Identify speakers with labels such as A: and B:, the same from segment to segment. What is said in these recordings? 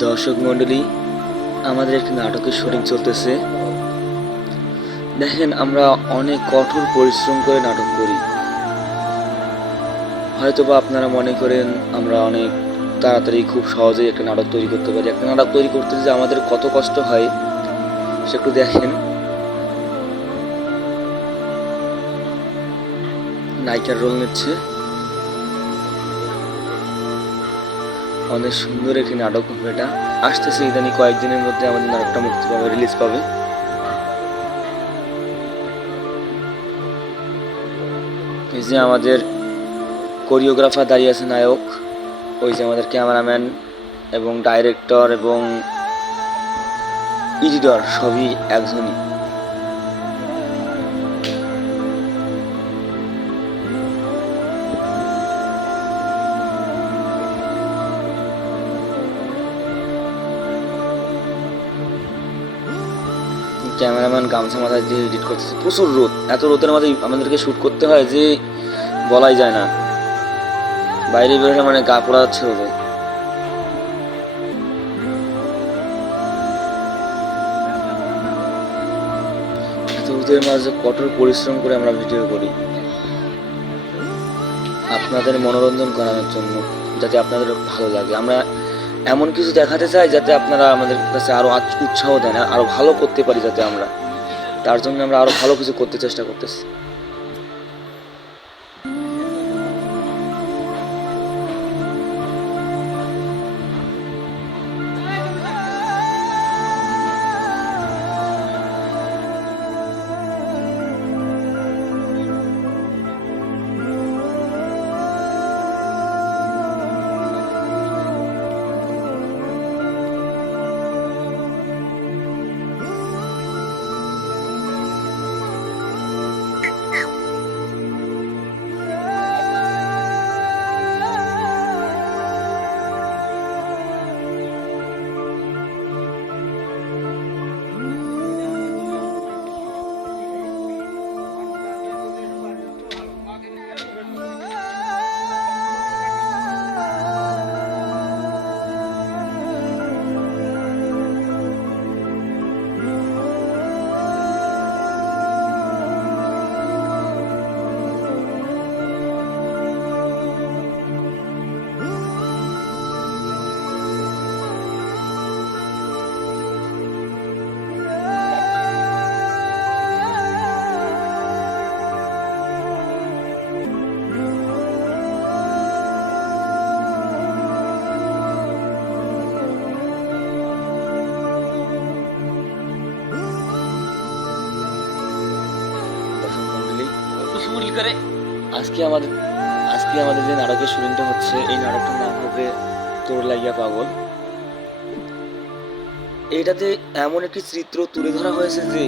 A: দর্শক মণ্ডলী, আমাদের একটি নাটকের শুটিং চলতেছে। দেখেন, আমরা অনেক কঠোর পরিশ্রম করে নাটক করি। হয়তোবা আপনারা মনে করেন আমরা অনেক তাড়াতাড়ি খুব সহজেই একটা নাটক তৈরি করতে পারি। একটা নাটক তৈরি করতে যে আমাদের কত কষ্ট হয়, সে একটু দেখেন। নায়িকার রোল নিচ্ছে। অনেক সুন্দর একটি নাটক হবে এটা। আসতেছে ইদানি কয়েকদিনের মধ্যে আমাদের নাটকটা মুক্তি পাবে রিলিজ পাবে। এই যে আমাদের কোরিওগ্রাফার দাঁড়িয়ে আছে নায়ক, ওই যে আমাদের ক্যামেরাম্যান এবং ডাইরেক্টর এবং ইডিটর সবই একজনই। ক্যামেরাম্যান গামছা মাথায় দিয়ে এডিট করতেছে। প্রচুর রোদ। এত রোদের মধ্যে আমাদেরকে শ্যুট করতে হয় যে বলাই যায় না। বাইরে বেরোলে মানে গা পোড়া যাচ্ছে রোদে। রোদের মাঝে কঠোর পরিশ্রম করে আমরা ভিডিও করি। আপনাদের মনোরঞ্জন করানোর জন্য, যাতে আপনাদের ভালো লাগে। আমরা এমন কিছু দেখাতে চাই যাতে আপনারা আমাদের কাছে আরও উৎসাহ দেন আরও ভালো করতে পারি যাতে আমরা। তার জন্য আমরা আরও ভালো কিছু করতে চেষ্টা করতেছি। মণ্ডলী করে? আজকে আমাদের আজকে আমাদের যে নাটকের শুটিংটা হচ্ছে, এই নাটকটার নাম হবে তোর লাইয়া পাগল। এইটাতে এমন একটি চিত্র তুলে ধরা হয়েছে যে,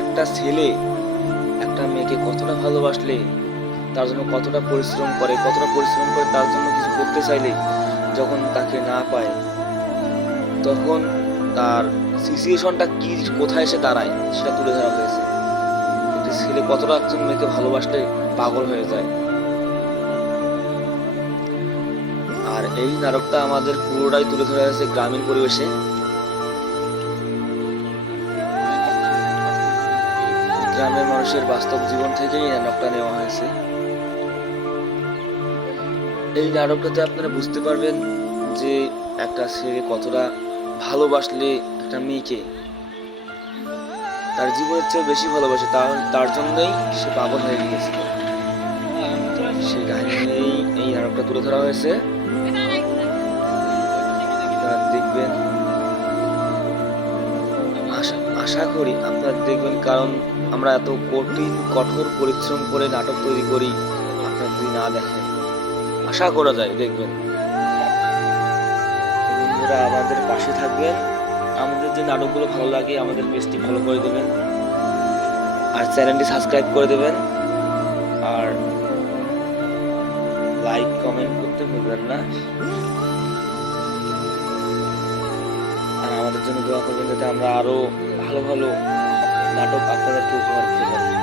A: একটা ছেলে একটা মেয়েকে কতটা ভালোবাসলে, তার জন্য কতটা পরিশ্রম করে, কতটা পরিশ্রম করে তার জন্য কিছু করতে চাইলে যখন তাকে না পায়, তখন তার সিচুয়েশনটা কি, কোথায় এসে দাঁড়ায়, সেটা তুলে ধরা হয়েছে। ছেলে কতটা একজন মেয়েকে ভালোবাসলে পাগল হয়ে যায়। আর এই নাটকটা আমাদের পুরোটাই তুলে ধরা হয়েছে গ্রামীণ পরিবেশে। গ্রামের মানুষের বাস্তব জীবন থেকেই এই নাটকটা নেওয়া হয়েছে। এই নাটকটাতে আপনারা বুঝতে পারবেন যে একটা ছেলে কতটা ভালোবাসলে একটা মেয়েকে তার জীবনের চেয়ে বেশি ভালোবাসে, তার তার জন্যই সে পাগল হয়ে গিয়েছিল। সেই কাহিনী এই নাটকটা তুলে ধরা হয়েছে। দেখবেন, আশা আশা করি আপনারা দেখবেন, কারণ আমরা এত কঠিন, কঠোর পরিশ্রম করে নাটক তৈরি করি, আপনারা যদি না দেখেন, আশা করা যায়, দেখবেন। বন্ধুরা, আমাদের পাশে থাকবেন। আমাদের যে নাটকগুলো ভালো লাগে, আমাদের পেজটি ফলো করে দেবেন। আর চ্যানেলটি সাবস্ক্রাইব করে দেবেন। আর লাইক কমেন্ট করতে ভুলবেন না। আর আমাদের জন্য দোয়া করবেন যাতে আমরা আরও ভালো ভালো নাটক আপনাদেরকে উপহার দিতে পারি।